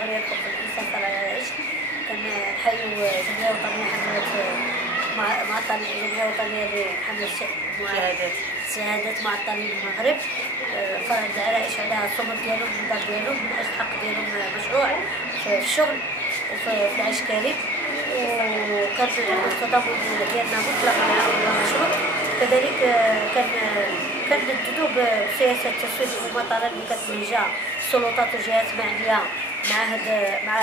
المغرب حقوق الانسان في العرائش. كنحيو جمعيه وطنيه حملت معطلين، جمعيه وطنيه لحمل شهادات معطلين المغرب فرع العرائش على الصمود ديالهم، النضال ديالهم من اجل الحق ديالهم مشروع في الشغل وفي العسكري. وكان التضامن ديالنا مطلق مع المشروع. كذلك كنجددوا بسياسه التسويق المماطله اللي كتوجه السلطات والجهات المعنيه مع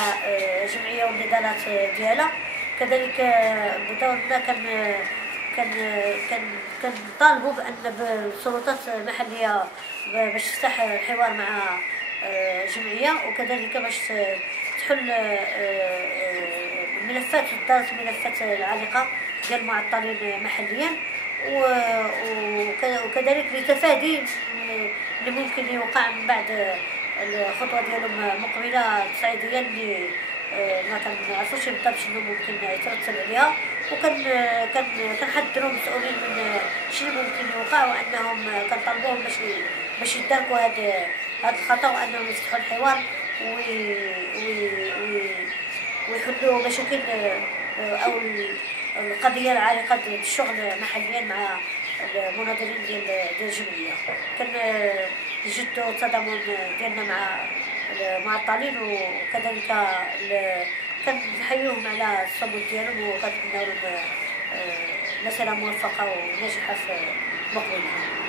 جمعيه والنضالات ديالها. كذلك بدورنا كنطالبوا بان السلطات المحليه باش تفتح حوار مع جمعيه، وكذلك باش تحل ملفات دارت الملفات العالقه ديال المعطلين محليا، وكذلك لتفادي اللي ممكن يوقع من بعد الخطوه ديالهم مقبله تصعيديا اللي ما كنعرفوش بالضبط شنو ممكن يترتب عليها. كنحذروا المسؤولين من شنو ممكن يوقع، وانهم كنطالبوهم باش يداركوا هذا الخطا، وانهم يفتحوا الحوار ويحلوا مشاكل او القضيه العالقه ديال الشغل محليا مع المناضلين ديال الجمعيه. كنجدوا التضامن ديالنا مع المعطلين، وكذلك كنحيوهم على الصمود ديالهم، وكنتمنوا لهم مسيره موفقه وناجحه في مقبلها.